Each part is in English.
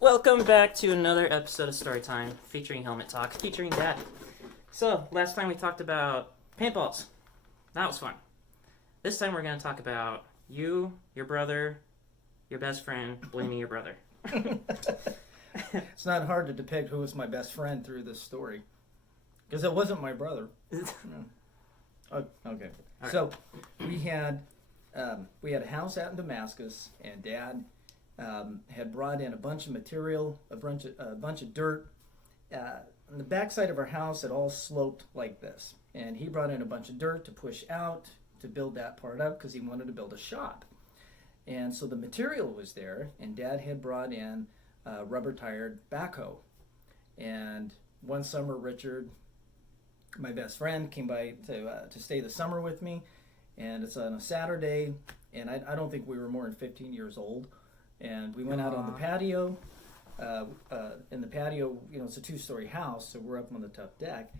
Welcome back to another episode of Storytime featuring Helmet Talk, featuring Dad. So, last time we talked about paintballs. That was fun. This time we're going to talk about you, your brother, your best friend, blaming your brother. It's not hard to depict who was my best friend through this story. Because it wasn't my brother. No. Oh, okay. Right. So, we had a house out in Damascus, and Dad had brought in a bunch of material, a bunch of dirt. On the backside of our house, it all sloped like this. And he brought in a bunch of dirt to push out to build that part up because he wanted to build a shop. And so the material was there, and Dad had brought in a rubber-tired backhoe. And one summer, Richard, my best friend, came by to stay the summer with me. And it's on a Saturday, and I don't think we were more than 15 years old. And we went out on the patio. In the patio, it's a 2-story house, so we're up on the top deck.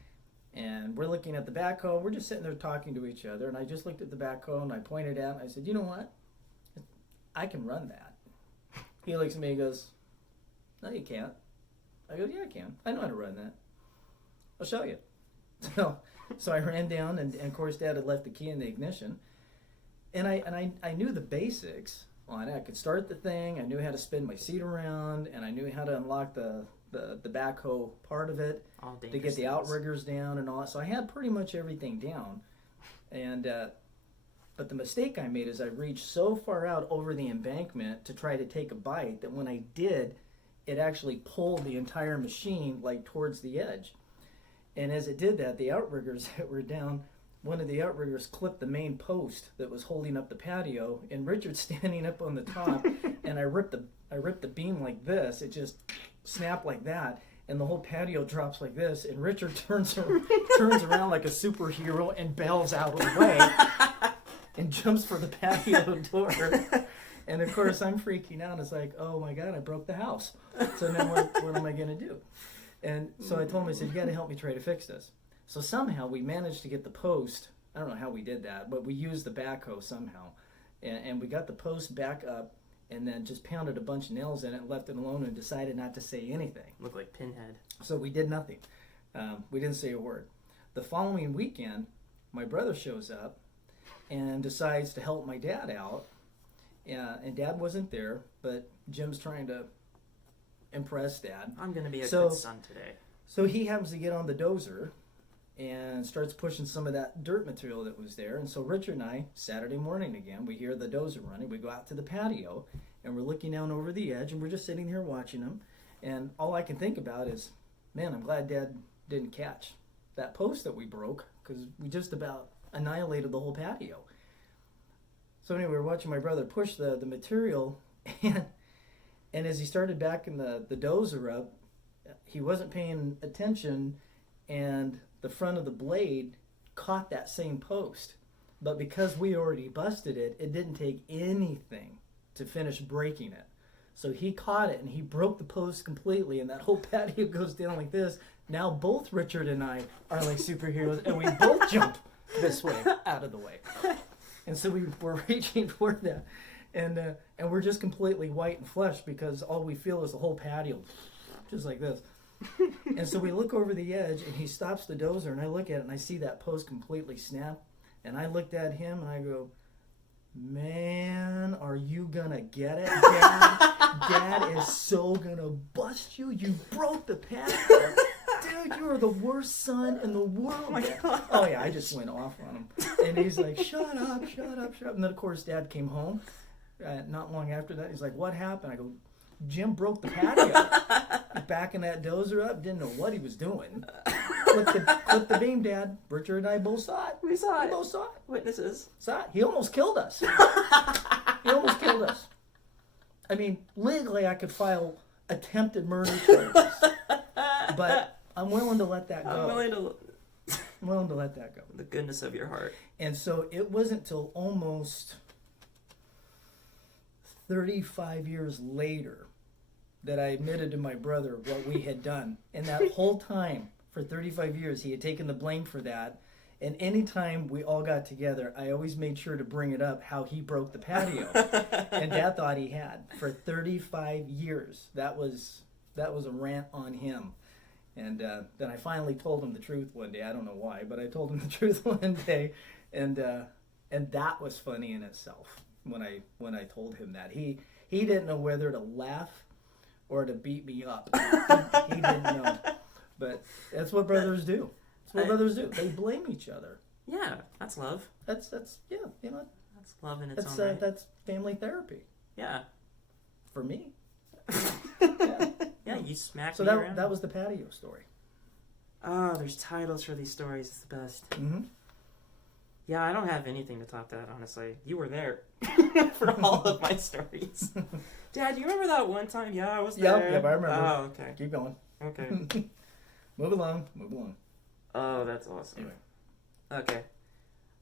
And we're looking at the backhoe. We're just sitting there talking to each other. And I just looked at the backhoe, and I pointed at it, and I said, you know what? I can run that. He looks at me and goes, no, you can't. I go, yeah, I can. I know how to run that. I'll show you. So I ran down, and of course, Dad had left the key in the ignition. And I knew the basics on it. I could start the thing. I knew how to spin my seat around, and I knew how to unlock the backhoe part of it to get the outriggers down and all that. So I had pretty much everything down. And but the mistake I made is I reached so far out over the embankment to try to take a bite that when I did, it actually pulled the entire machine like towards the edge. And as it did that, the outriggers that were down, one of the outriggers clipped the main post that was holding up the patio, and Richard's standing up on the top, and I ripped the beam like this. It just snapped like that, and the whole patio drops like this, and Richard turns around like a superhero and bails out of the way and jumps for the patio door. And of course, I'm freaking out. It's like, oh my God, I broke the house. So now what am I going to do? And so I told him, I said, you got to help me try to fix this. So somehow we managed to get the post. I don't know how we did that, but we used the backhoe somehow. And we got the post back up and then just pounded a bunch of nails in it and left it alone and decided not to say anything. Looked like Pinhead. So we did nothing. We didn't say a word. The following weekend, my brother shows up and decides to help my dad out. And Dad wasn't there, but Jim's trying to impress Dad. I'm going to be a good son today. So he happens to get on the dozer and starts pushing some of that dirt material that was there. And so Richard and I, Saturday morning again, we hear the dozer running. We go out to the patio, and we're looking down over the edge, and we're just sitting here watching him. And all I can think about is, man, I'm glad Dad didn't catch that post that we broke, because we just about annihilated the whole patio. So anyway, we're watching my brother push the material, and as he started backing the dozer up, he wasn't paying attention, and the front of the blade caught that same post. But because we already busted it, it didn't take anything to finish breaking it. So he caught it, and he broke the post completely, and that whole patio goes down like this. Now both Richard and I are like superheroes, and we both jump this way, out of the way. And so we're reaching for that. And we're just completely white and flushed because all we feel is the whole patio, just like this. And so we look over the edge, and he stops the dozer, and I look at it, and I see that post completely snap. And I looked at him, and I go, man, are you going to get it, Dad? Dad is so going to bust you. You broke the patio. Dude, you are the worst son in the world. Oh, my God. Oh, yeah, I just went off on him. And he's like, shut up. And then, of course, Dad came home. Not long after that, he's like, what happened? I go, Jim broke the patio. Backing that dozer up, didn't know what he was doing. Flipped the beam, Dad. Richard and I both saw it. We saw it. We both saw it. Witnesses. Saw it. He almost killed us. I mean, legally, I could file attempted murder charges. But I'm willing to let that go. I'm willing to let that go. The goodness of your heart. And so it wasn't till almost 35 years later that I admitted to my brother what we had done. And that whole time, for 35 years, he had taken the blame for that. And anytime we all got together, I always made sure to bring it up how he broke the patio. And Dad thought he had for 35 years. That was a rant on him. And then I finally told him the truth one day. I don't know why, but I told him the truth one day, and that was funny in itself when I told him that. He didn't know whether to laugh or to beat me up. He didn't know. But that's what brothers do. That's what brothers do. They blame each other. Yeah, that's love. That's yeah, you know. That's love in its own right. That's family therapy. Yeah. For me. Yeah, you smacked so me around. that was the patio story. Oh, there's titles for these stories. It's the best. Mm-hmm. Yeah, I don't have anything to top that, honestly. You were there for all of my stories. Dad, you remember that one time? Yeah, I was there. Yep, I remember. Oh, okay. Keep going. Okay. Move along. Oh, that's awesome. Anyway. Okay.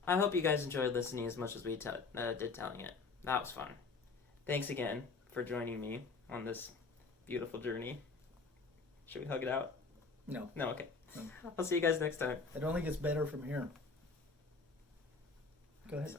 I hope you guys enjoyed listening as much as we did telling it. That was fun. Thanks again for joining me on this beautiful journey. Should we hug it out? No. No, okay. No. I'll see you guys next time. It only gets better from here. Go ahead.